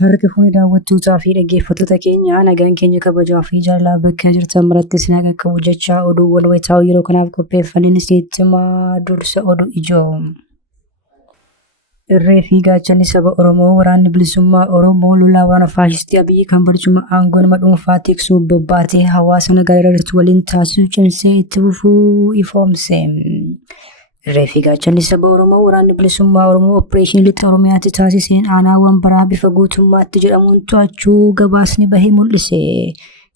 Harka fuuni daawwattootaa fi dhaggeeffattoota keenya nagaan keenya kabajaa fi jaalalaa bakka jirtan maratti isin haa qaqqabu jechaa oduuwwan wayitaawaa yeroo kanaaf qopheeffanneen isinitti himaa dursa oduu ijoo. Irree fi gaachanni saba Oromoo waraanni bilisummaa Oromoo lolaa waraana faashistii Abiyyi kan barcuma aangoo nama dhuunfaa tiksuuf bobbaatee hawaasa nagaa irratti waliin taasisu cimsee itti fufuu ifoomse. Irree fi gaachanni saba Oromoo waraanni bilisummaa Oromoo opereeshinii lixa Oromiyaatti taasiseen aanaawwan biraa bifa guutummaatti jedhamuun to'achuu gabaasni bahee mul'ise.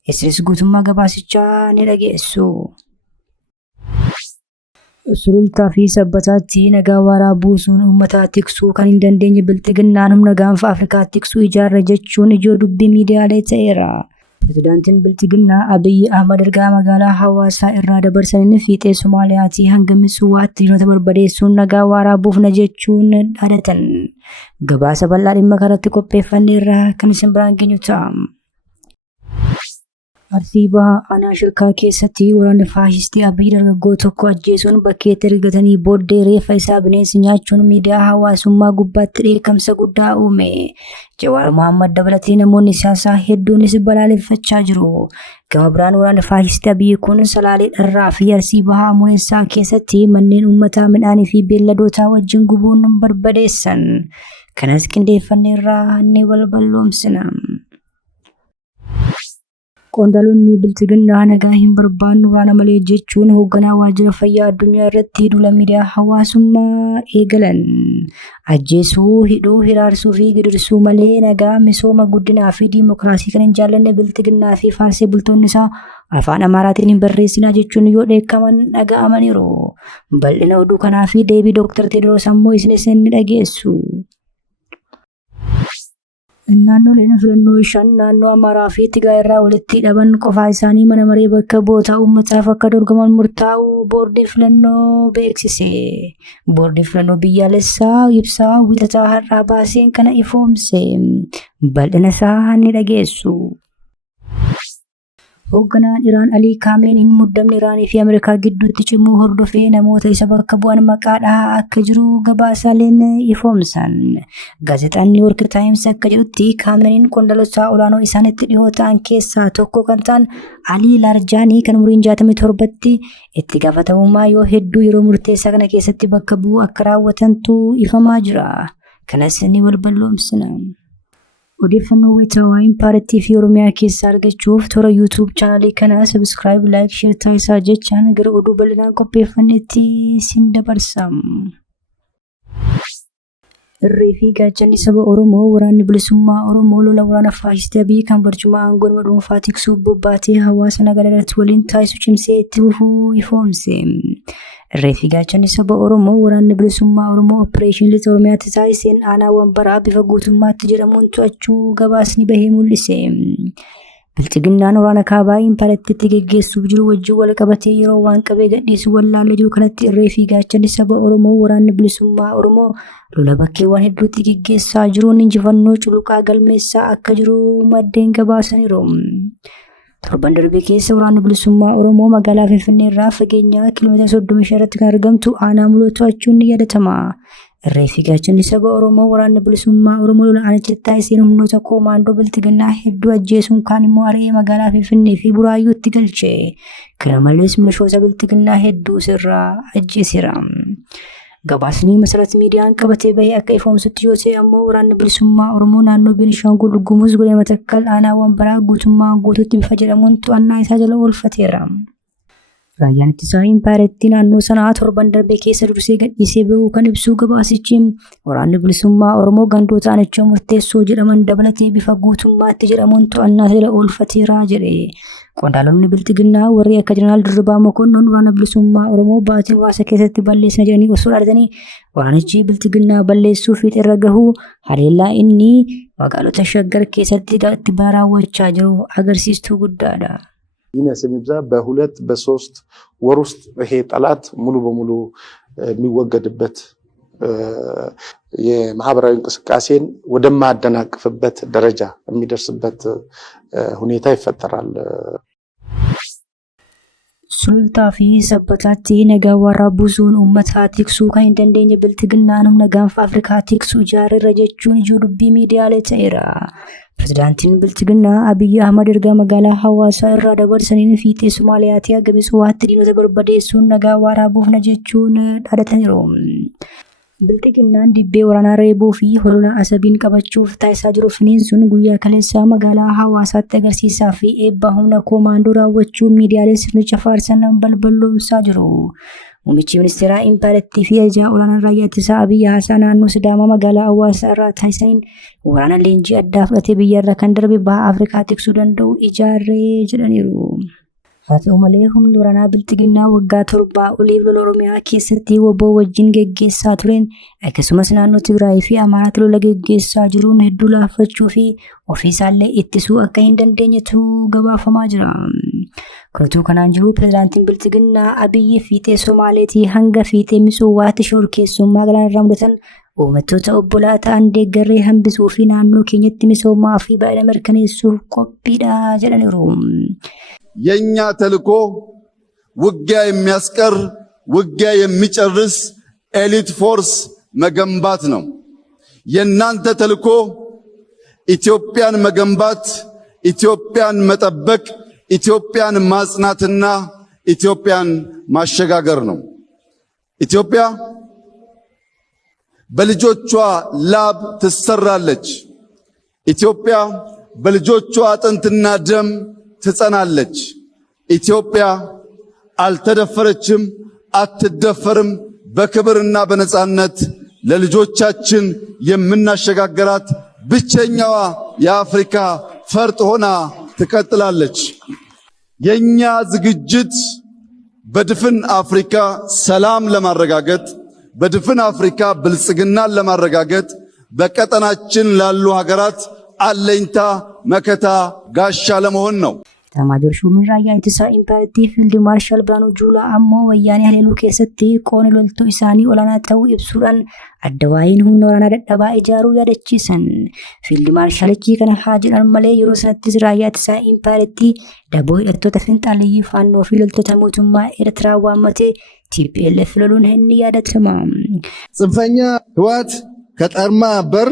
Isinis guutummaa gabaasichaa ni dhageessu. Sulultaa fi sabbataatti nagaa waaraa buusuun uummata tiksuu kan hin dandeenye bilxiginnaan humna gaanfa Afrikaa tiksuu ijaarra jechuun ijoo dubbii miidiyaalee ta'eera. Pirezidaantiin bilxiginnaa Abiyyi Ahmad ergaa magaalaa Hawaasaa irraa dabarsaniin fiixee Somaaliyaatti hanga Misuwaatti diinota barbadeessuun nagaa waaraa buufna jechuun dhaadatan. Gabaasa bal'aa dhimma kanatti qopheeffanneerra kan isin biraan geenyu ta'a. Arsii Bahaa aanaa shirkaa keessatti waraanni faashistii Abiyyi dargaggoo tokko ajjeesuun bakkeetti ergatanii booddee reeffa isaa bineensi nyaachuun miidiyaa hawaasummaa gubbaatti dheekkamsa guddaa uume. Jawaar Mohaammed dabalatee namoonni siyaasaa hedduunis balaaleffachaa jiru. Gama biraan waraanni faashistii Abiyyi kun Salaalee Dharraa fi Arsii Bahaa Muneessaa keessatti manneen uummataa midhaanii fi beelladootaa wajjin gubuun barbadeessan. Kanas qindeeffanneerraa ni balballoomsina. Qondaaltonni bilxiginnaa nagaa hin barbaannu waraana malee jechuun hoogganaa waajjira fayyaa addunyaa irratti duula miidiyaa hawaasummaa eegalan. Ajjeesuu, hidhuu, hiraarsuu fi gidirsuu malee nagaa, misooma, guddinaa fi diimokiraasii kan hin jaallanne bilxiginnaa fi faarsee bultoonni isaa afaan Amaaraatiin hin barreessinaa jechuun yoo dheekkaman dhaga'amaniiru. Bal'ina oduu kanaa fi deebii Dr. Teediroos ammoo isinis ni dhageessu. Naannoleen filannoo shan naannoo Amaaraa fi Tigraay irraa walitti dhaban qofaa isaanii mana maree bakka bu'oota uummataaf akka dorgoman murtaa'uu boordiin filannoo beeksise. Boordiin filannoo biyyaalessaa ibsaa wiixataa har'aa baaseen kana ifoomse. Bal'ina isaa ni dhageessu. Hoogganaan Iraan Alii Kaameen muddamni Iraanii fi Ameerikaa gidduutti cimuu hordofee namoota isa bakka bu'an maqaa dhahaa akka jiru gabaasaaleen ifoomsan. Gaazexaan New York Times akka jedhutti Kaameen qondaaltota olaanoo isaanitti dhihoo ta'an keessaa tokko kan ta'an Alii Laarjaanii kan umriin 67tti itti gaafatamummaa yoo hedduu yeroo murteessaa kana keessatti bakka bu'uu akka raawwatantu ifamaa jira. Kanas ni balballoomsina. Odeeffannoo wayitaawaa Impaartii fi Oromiyaa keessaa argachuuf toora YouTube chaanalii kanaa subscribe, like, share taasisaa jechaan gara oduu bal'inaan qopheeffannetti isin dabarsam. Irree fi gaachanni saba Oromoo waraanni bilisummaa Oromoo lola waraana faashistii Abiyyi kan barcuma aangoo nama dhuunfaa tiksuuf bobbaatee hawaasa nagaa irratti waliin taasisu cimsee itti fufuu ifoomse. Irree fi gaachanni saba Oromoo waraanni bilisummaa Oromoo opereeshinii lixa Oromiyaatti taasiseen aanaawwan biraa bifa guutummaatti jedhamuun to'achuu gabaasni bahee mul'ise. Bilxiginnaan waraana kaabaa Impaartiitti geggeessuuf jiru wajjin wal qabatee yeroo waan qabee gadhiisu wallaalee jiru kanatti irree fi gaachanni saba Oromoo waraanni bilisummaa Oromoo lola bakkeewwan hedduutti geggeessaa jiruun injifannoo culuqaa galmeessaa akka jiru maddeen gabaasaniiru. Torban darbe keessa waraanni bilisummaa Oromoo magaalaa Finfinnee irraa fageenya kiiloomeetira 35 irratti kan argamtu aanaa mul'atu to'achuun ni yaadatama. Irree fi gaachanni saba Oromoo waraanni bilisummaa Oromoo lola aanicha taasiseen humnoota koomaandoo bilxiginnaa hedduu ajjeesuun kaan immoo ari'ee magaalaa Finfinnee fi Buraayyuutti galche. Kana malees milishoota bilxiginnaa hedduu sirraa ajjeeseera. Gabaasni Masarat miidiyaan qabatee bahee akka ifoomsutti yoo ta'e ammoo waraanni bilisummaa Oromoo naannoo Beenishaangul Gumuz godina Matakkal aanaawwan biraa guutummaa guutuutti bifa jedhamuun to'annaa isaa jala oolfateera. Raayyaan ittisaa Impaartii naannoo sanaa torban darbe keessa dursee gadhiisee bahuu kan ibsu gabaasichi waraanni bilisummaa Oromoo gandoota aanichaa murteessoo jedhaman dabalatee bifa guutummaatti jedhamuun to'annaa isaa jala oolfateera jedhe. Qondaaltonni bilxiginnaa warri akka Jeneraal Dirribaa Mokonnon waraana bilisummaa Oromoo baatii muraasa keessatti balleessina jedhanii osoo dhaadhatanii waraanichi bilxiginnaa balleessuuf irra gahuu haleellaa inni magaalota Shaggar keessatti itti raawwachaa jiru agarsiistuu guddaadha. ይነስ የሚብዛ በሁለት በሶስት ወር ውስጥ ይሄ ጠላት ሙሉ በሙሉ የሚወገድበት የማህበራዊ እንቅስቃሴን ወደማያደናቅፍበት ደረጃ የሚደርስበት ሁኔታ ይፈጠራል። sulultaa fi sabbataatti nagaa warraa buusuun uummataa tiksuu kan hin dandeenye biltiginnaan humna gaanfa Afrikaa tiksuu ijaarreerra jechuun ijoo dubbii miidiyaalee ta'eera. Pirezidaantiin biltiginnaa Abiyyi Ahmad erga magaalaa Hawaasaa irraa dabarsaniin fiixee Somaaliyaatti haga Mitsuwaatti diinota barbadeessuun nagaa waaraa buufna jechuun dhaadataniiru. Biltiginnaan dibbee waraanaa reebuu fi holola asabiin qabachuuf taasisaa jiru finiinsuun guyyaa kaleessaa magaalaa Hawaasaatti agarsiisaa fi eebba humna koomaandoo raawwachuun miidiyaalee sirnicha faarsan balballoomsaa jiru. Muummichi ministeeraa Impaarettii fi ajajaa olaanaan raayyaa ittisaa Abiyyi Haasaa naannoo Sidaamaa magaalaa Hawaasaa irraa taasisaniin waraana leenjii addaa fudhatee biyyarra kan darbe baha Afrikaa tiksuu danda'u ijaarree jedhaniiru. Haa ta'u malee humni waraanaa biltiginnaa waggaa 7 oliif lola Oromiyaa keessatti woboo wajjin geggeessaa tureen akkasumas naannoo Tigraay fi Amaaraatti lola geggeessaa jiruun hedduu laaffachuu fi ofiisaallee ittisuu akka hin dandeenyetu gabaafamaa jira. Kunuutuu kanaan jiru pirezidaantiin biltiginnaa Abiyyi fiixee Somaaleetii hanga fiixee Mitsuwaatti shororkeessummaa galaanarraa mudatan uummattoota obbolaa ta'an deeggarree hambisuu fi naannoo keenyatti misoomaa fi baay'ina mirkaneessuuf qophiidha jedhaniiru. የኛ ተልኮ ውጊያ የሚያስቀር ውጊያ የሚጨርስ ኤሊት ፎርስ መገንባት ነው። የናንተ ተልኮ ኢትዮጵያን መገንባት፣ ኢትዮጵያን መጠበቅ፣ ኢትዮጵያን ማጽናትና ኢትዮጵያን ማሸጋገር ነው። ኢትዮጵያ በልጆቿ ላብ ትሰራለች። ኢትዮጵያ በልጆቿ አጥንትና ደም ትጸናለች። ኢትዮጵያ አልተደፈረችም፣ አትደፈርም። በክብርና በነጻነት ለልጆቻችን የምናሸጋገራት ብቸኛዋ የአፍሪካ ፈርጥ ሆና ትቀጥላለች። የኛ ዝግጅት በድፍን አፍሪካ ሰላም ለማረጋገጥ፣ በድፍን አፍሪካ ብልጽግናን ለማረጋገጥ በቀጠናችን ላሉ ሀገራት አለኝታ መከታ ጋሻ ለመሆን ነው። Taamajoor Shumin raayyaa ittisaa Impaarettii Fiild Maarshaal Biraanuu Juulaa ammoo wayyaanee haleeluu keessatti qooda loltuu isaanii olaanaa ta'uu ibsuudhaan adda waa'een humna waraanaa dadhabaa ijaaruu yaadachiisan. Fiild Maarshaalichi kana haa jedhan malee yeroo sanattis raayyaa ittisaa Impaarettii daboo hidhattoota finxaaleeyyii faannoo fi loltoota mootummaa Eertiraa waammatee TPLF loluun inni yaadatama. ጽንፈኛ ህወሓት ከጠርማ በር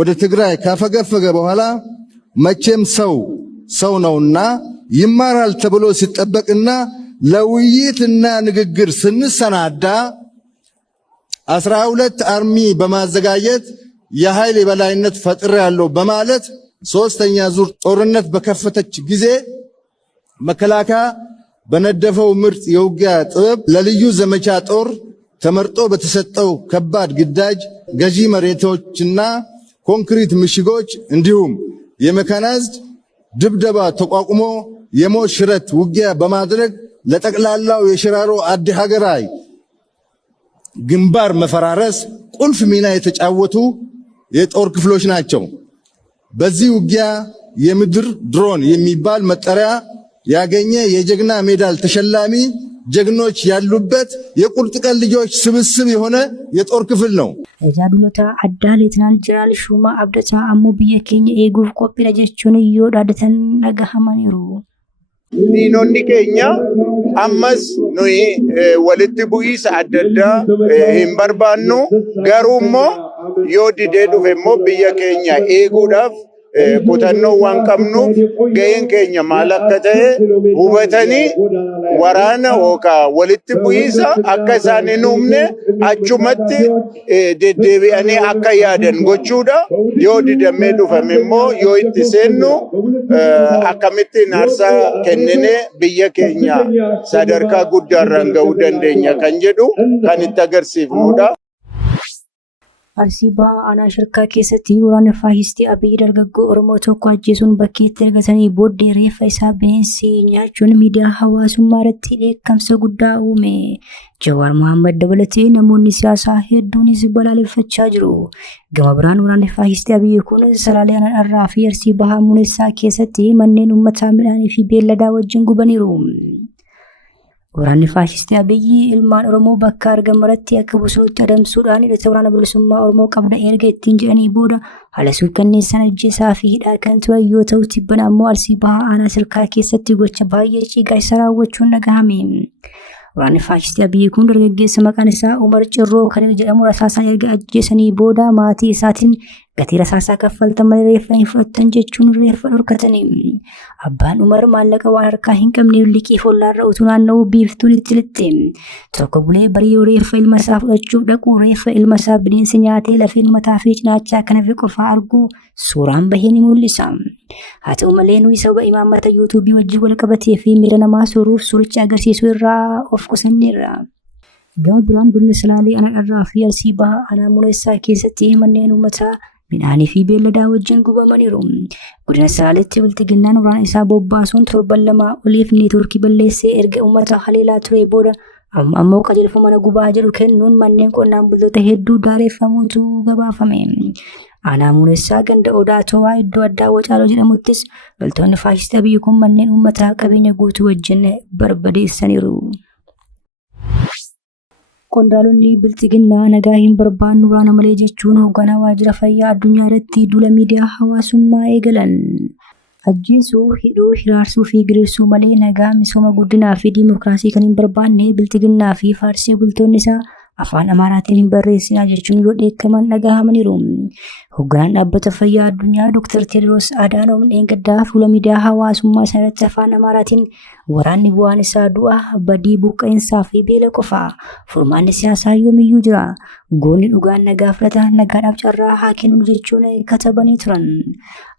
ወደ ትግራይ ካፈገፈገ በኋላ መቼም ሰው ነውና ይማራል ተብሎ ሲጠበቅና ለውይይትና ንግግር ስንሰናዳ 12 አርሚ በማዘጋጀት የኃይል የበላይነት ፈጥር ያለው በማለት ሶስተኛ ዙር ጦርነት በከፈተች ጊዜ መከላከያ በነደፈው ምርጥ የውጊያ ጥበብ ለልዩ ዘመቻ ጦር ተመርጦ በተሰጠው ከባድ ግዳጅ ገዢ መሬቶችና ኮንክሪት ምሽጎች እንዲሁም የሜካናይዝድ ድብደባ ተቋቁሞ የሞት ሽረት ውጊያ በማድረግ ለጠቅላላው የሽራሮ አዲ ሀገራይ ግንባር መፈራረስ ቁልፍ ሚና የተጫወቱ የጦር ክፍሎች ናቸው። በዚህ ውጊያ የምድር ድሮን የሚባል መጠሪያ ያገኘ የጀግና ሜዳል ተሸላሚ ጀግኖች ያሉበት የቁርጥ ቀን ልጆች ስብስብ የሆነ የጦር ክፍል ነው። Tajaajilota addaa Leetinaal Jeneraal Shumaa Abdataa ammoo biyya keenya eeguuf qophiidha jechuun yoo dhaadatan dhagahamaniiru. Diinonni keenya ammas nuyi walitti bu'iinsa adda addaa hin barbaannu, garuu immoo yoo didee dhufe immoo biyya keenya eeguudhaaf kutannoo waan qabnuuf gaheen keenya maal akka ta'e hubatanii waraana yookaan walitti bu'iinsa akka isaan hin uumne achumatti deddeebi'anii akka yaadan gochuudha. Yoo didamee dhufame immoo yoo itti seennu akkamittiin aarsaa kenninee biyya keenya sadarkaa guddaarraan gahuu dandeenya kan jedhu kan itti agarsiifnudha. Arsii Bahaa Aanaa Shirkaa keessatti waraanni faashistii Abiyyi dargaggoo Oromoo tokko ajjeesuun bakkeetti ergatanii booddee reeffa isaa bineensi nyaachuun miidiyaa hawaasummaa irratti dheekkamsa guddaa uume. Jawaar Mohaammed dabalatee namoonni siyaasaa hedduunis balaaleffachaa jiru. Gama biraan waraanni faashistii Abiyyi kun Salaalee Aanaa fi Arsii Bahaa Muunessaa keessatti manneen uummataa midhaanii fi beelladaa wajjin gubaniiru. Waraanni faashistii Abiyyi ilmaan Oromoo bakka argamutti akka bosonutti adamsuudhaan hidhata waraana bilisummaa Oromoo qabda erga ittiin jedhanii booda haala suukkanneessan ajjeesaa fi hidhaa kan turan yoo ta'u tibbana ammoo Arsii Bahaa Aanaa Sirkaa keessatti gocha baay'ee ciigaa isa raawwachuun dhagahame. Waraanni faashistii Abiyyi kun dargaggeessa maqaan isaa Umar Cirroo kan jedhamu rasaasaan erga ajjeesanii booda maatii isaatiin gatii rasaasaa kaffaltan malee reeffa hin fudhattan jechuun reeffa dhorkatanii. Abbaan Umar maallaqa waan harkaa hin qabneef liqii follaarra utuu naanna'uu biiftuun itti lixxe. Tokko bulee barii reeffa ilma isaa fudhachuuf dhaqu reeffa ilma isaa bineensi nyaatee lafeen mataa fi cinaachaa kana fi qofaa arguu suuraan bahee ni mul'isa. Haa ta'u malee nuyi sababa imaammata yuutuubii wajjin wal qabatee fi miira namaa sooruuf suuricha agarsiisuu irraa of qusanneerra. Gama biraan godina Salaalee Aanaa Dharraa fi Arsii Bahaa Aanaa Mureessaa keessatti manneen uummataa midhaanii fi beelladaa wajjin gubamaniiru. Godina Salaaleetti biltiginnaan waraana isaa bobbaasuun torban lama oliif neetwoorkii balleessee erga uummata haleelaa ture booda ammoo qajeelfama mana gubaa jedhu kennuun manneen qonnaan bultoota hedduu daareffamuutu gabaafame. Aanaa Mureessaa ganda Odaa Towaa iddoo addaa Wacaaloo jedhamuttis loltoonni faashistii Abiyyi kun manneen uummataa qabeenya guutuu wajjin barbadeessaniiru. Qondaalonni biltiginnaa nagaa hin barbaannu waraana malee jechuun hoogganaa waajjira fayyaa addunyaa irratti duula miidiyaa hawaasummaa eegalan. Ajjeesuu, hidhuu, hiraarsuu fi giriirsuu malee nagaa, misooma, guddinaa fi diimokiraasii kan hin barbaanne biltiginnaa fi faarsee bultoonni isaa afaan Amaaraatiin hin barreessinaa jechuun yoo dheekkaman dhagahamaniiru. Hoogganaan dhaabbata fayyaa addunyaa Dr. Teediroos Adaanoom dheengaddaa fuula miidiyaa hawaasummaa isaa irratti afaan Amaaraatiin waraanni bu'aan isaa du'a, badii, buqqa'insaa fi beela qofa. Furmaanni siyaasaa yoomiyyuu jira. Goonni dhugaan nagaa filata nagaadhaaf carraa haa kennu jechuun katabanii turan.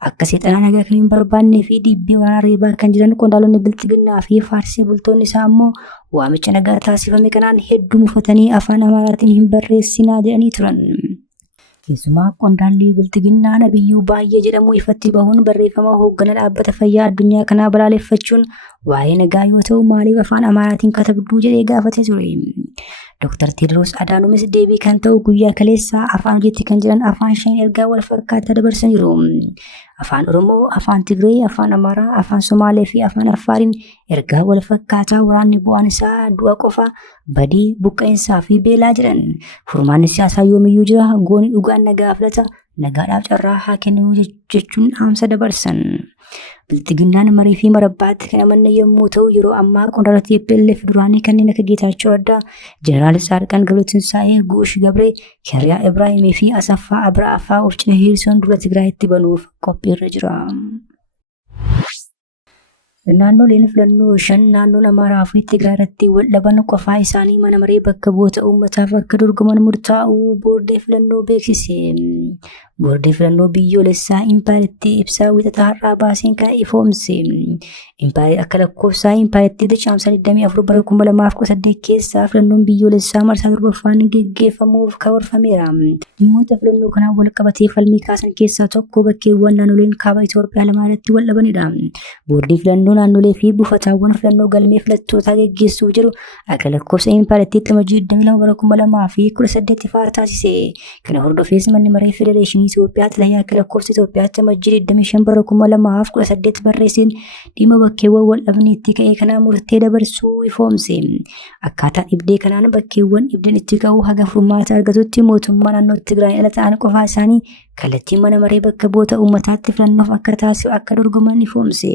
Akka seexanaa nagaa kan hin barbaannee fi dhiibbee waraanaa reebaa kan jiran qondaalonni biltiginnaa fi faarsee bultoonni isaa ammoo waamicha nagaa taasifame kanaan hedduu mufatanii afaan Amaaraatiin hin barreessinaa jedhanii turan. Keessumaa qondaalli biltiginnaa Nabiyyuu Baay'ee jedhamu ifatti bahuun barreeffama hoogganaa dhaabbata fayyaa addunyaa kanaa balaaleffachuun waa'ee nagaa yoo ta'u maaliif afaan Amaaraatiin katabduu jedhee gaafatee ture. Dr. Teediroos Adaanumis deebii kan ta'u guyyaa kaleessaa afaan hojiitti kan jiran afaan shan ergaa wal fakkaataa dabarsaniiru. Afaan Oromoo, afaan Tigree, afaan Amaaraa, afaan Somaalee fi afaan Affaariin ergaa wal fakkaataa waraanni bu'aan isaa du'a qofa, badii, buqqa'insaa fi beelaa jedhan. Furmaanni siyaasaa yoomiyyuu jira. Goonni dhugaan nagaa filata nagaadhaaf carraa haa kennu jechuun dhaamsa dabarsan. Biltiginnaan marii fi marabbaatti kan amanne yommuu ta'u yeroo ammaa qondaalota TPLF duraanii kanneen akka Geetaachoo Raddaa, Jeneraal Saarqaan Gabretinsaa'ee, Guush Gabree, Kiriyaa Ibraahimii fi Asaffaa Abraafaa of cina hiriirsuun dura Tigraayitti banuuf qophiirra jira. Naannoleen filannoo 5 naannoon Amaaraa fi Tigraay irratti wal dhaban qofaa isaanii mana maree bakka bu'oota uummataaf akka dorgoman murtaa'uu boordii filannoo beeksise. Boordii filannoo biyyoolessaa Impaayiritti ibsaa wixataa har'aa baaseen kan ifoomse. Impaayir akka lakkoofsaa Impaayiritti caamsaa 24 bara 2018 keessaa filannoon biyyoolessaa marsaa torbaffaan geggeeffamuuf karoorfameera. Dhimmoota filannoo kanaan wal qabatee falmii kaasan keessaa tokko bakkeewwan naannoleen kaaba Itoophiyaa lamaa irratti wal dhabanidha. Boordii filannoo naannolee fi buufataawwan filannoo galmee filattootaa geggeessuuf jiru akka lakkoofsa Impaayiritti 22 bara 2018 faara taasise. Kana hordofees manni maree federeeshinii Itoophiyaa xalayaa akka lakkoofsa Itoophiyaatti amajjii 25 bara 2018 barreesseen dhimma bakkeewwan wal dhabaniitti ka'ee kanaa murtee dabarsuu ifoomse. Akkaataa dhibdee kanaan bakkeewwan dhibdeen itti ka'uu haga furmaata argatutti mootummaa naannoo Tigraay ala ta'an qofaa isaanii kallattii mana maree bakka bu'oota uummataatti filannoof akka taasisu akka dorgoman ifoomse.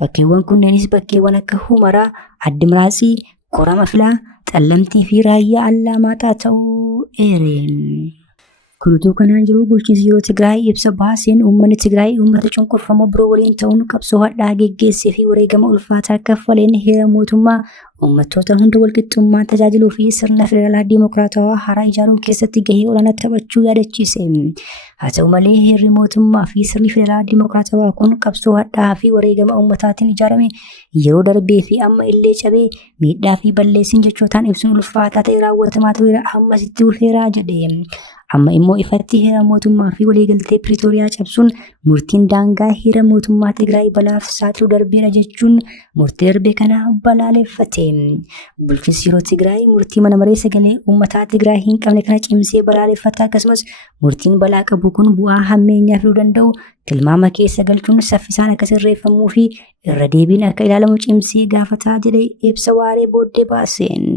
Bakkeewwan kunneenis bakkeewwan akka Humaraa, Addimraatsii, Korama Filaa, Xallamtii fi Raayyaa Allamaaxaa ta'uu eere. Kunuutuu kanaan jiru bulchiinsi yeroo Tigraay ibsa baaseen uummanni Tigraay uummata cunqurfamoo biroo waliin ta'uun qabsoo hadhaa geggeessee fi wareegama ulfaataa kaffaleen heera mootummaa uummattoota hunda walqixxummaan tajaajiluu fi sirna federaalaa diimokiraatawaa haaraa ijaaruu keessatti gahee olaanaa taphachuu yaadachiise. Haa ta'u malee heerri mootummaa fi sirni federaalaa diimokiraatawaa kun qabsoo hadhaa fi wareegama uummataatiin ijaarame yeroo darbee fi amma illee cabee miidhaa fi balleessiin jechootaan ibsuun ulfaataa ta'e raawwatamaa tureera ammas itti dhufeera jedhe. Amma immoo ifatti heera mootummaa fi waliigaltee Piriitooriyaa cabsuun murtiin daangaa heera mootummaa Tigraay balaaf saaxiluu darbeera jechuun murtii darbe kana balaaleffate. Bulchiinsi yeroo Tigraay murtii mana maree sagalee uummataa Tigraay hin qabne kana cimsee balaaleffata. Akkasumas murtiin balaa qabu kun bu'aa hammeenyaa fiduu danda'u tilmaama keessa galchuun saffisaan akka sirreeffamuu fi irra deebiin akka ilaalamu cimsee gaafataa jedhee ibsa waaree booddee baaseen.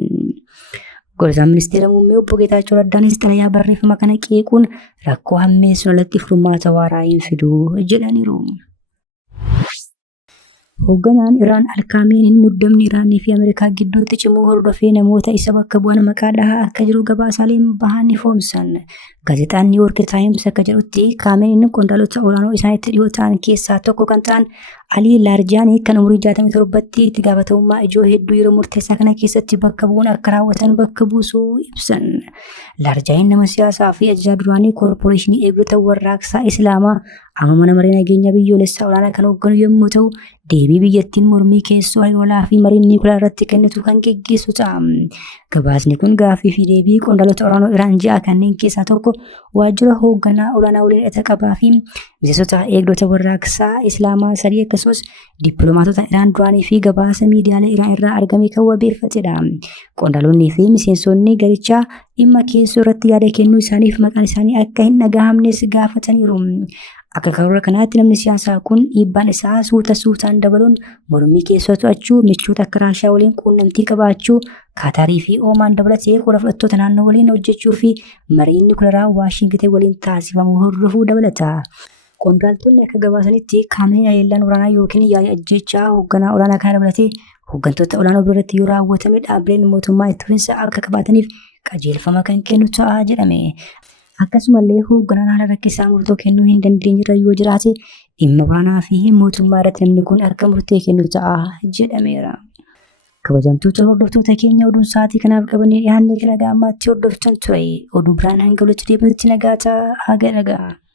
Gorsaa ministeera muummee obbo Geetaachoo Raddaanis xalayaa barreeffama kana qeequun rakkoo hammeessuun alatti furmaata waaraa hin fiduu jedhaniiru. Hoogganaan Iraan Alkaameniin muddamni Iraanii fi Ameerikaa gidduutti cimuu hordofee namoota isa bakka bu'an maqaa dhahaa akka jiru gabaasaaleen bahan ifoomsan. Gaazexaan New York Times akka jedhutti Kaameniin qondaalota olaanoo isaanitti dhiyoo ta'an keessaa tokko kan ta'an Alii Laarjaanii kan umurii 67tti itti gaafatamummaa ijoo hedduu yeroo murteessaa kana keessatti bakka bu'uun akka raawwatan bakka buusuu ibsan. Laarjaaniin nama siyaasaa fi ajajaa duraanii koorporeeshinii eegdota warraaqsaa Islaamaa amma mana maree nageenya biyyoolessaa olaanaa kan hoogganu yommuu ta'u, deebii biyyattiin mormii keessoo hariiroo fi mariin niikuleer irratti kennitu kan geggeessu ta'a. Gabaasni kun gaaffii fi deebii qondaalota olaanoo Iraan ja'a kanneen keessaa tokko waajjira hoogganaa olaanaa waliin hidhata qabaa fi miseensota eegdota warraaqsaa Islaamaa 3 akkasumas dippiloomaatota Iraan duraanii fi gabaasa miidiyaalee Iraan irraa argame kan wabeeffatedha. Qondaalonni fi miseensonni garichaa dhimma keessoo irratti yaada kennuu isaaniif maqaan isaanii akka hin dhagahamnes gaafataniiru. Akka karoora kanaatti namni siyaasaa kun dhiibbaan isaa suutaan dabaluun mormii keessoo to'achuu, michoota akka Raashiyaa waliin quunnamtii qabaachuu, Kaataarii fi Oomaan dabalatee qooda fudhattoota naannoo waliin hojjechuu fi mariin niikuleeraa Waashingitan waliin taasifamu hordofuu dabalata. Qondaaltonni akka gabaasanitti Kaameniin haleellaan waraanaa yookiin yaa'ii ajjechaa hoogganaa olaanaa kana dabalatee hooggantoota olaanoo biratti yoo raawwatame dhaabbileen mootummaa itti fufinsa akka qabaataniif qajeelfama kan kennu ta'a jedhame. Akkasumallee hoogganaan haala rakkisaa murtoo kennuu hin dandeenye irra yoo jiraate dhimma waraanaa fi mootummaa irratti namni kun akka murtee kennu ta'a jedhameera. Kabajamtoota hordoftoota keenya oduun sa'aatii kanaaf qabannee dhiyaannee kan nagaa ammaatti hordoftan ture. Oduu biraan hanga walitti deebinutti nagaa ta'a.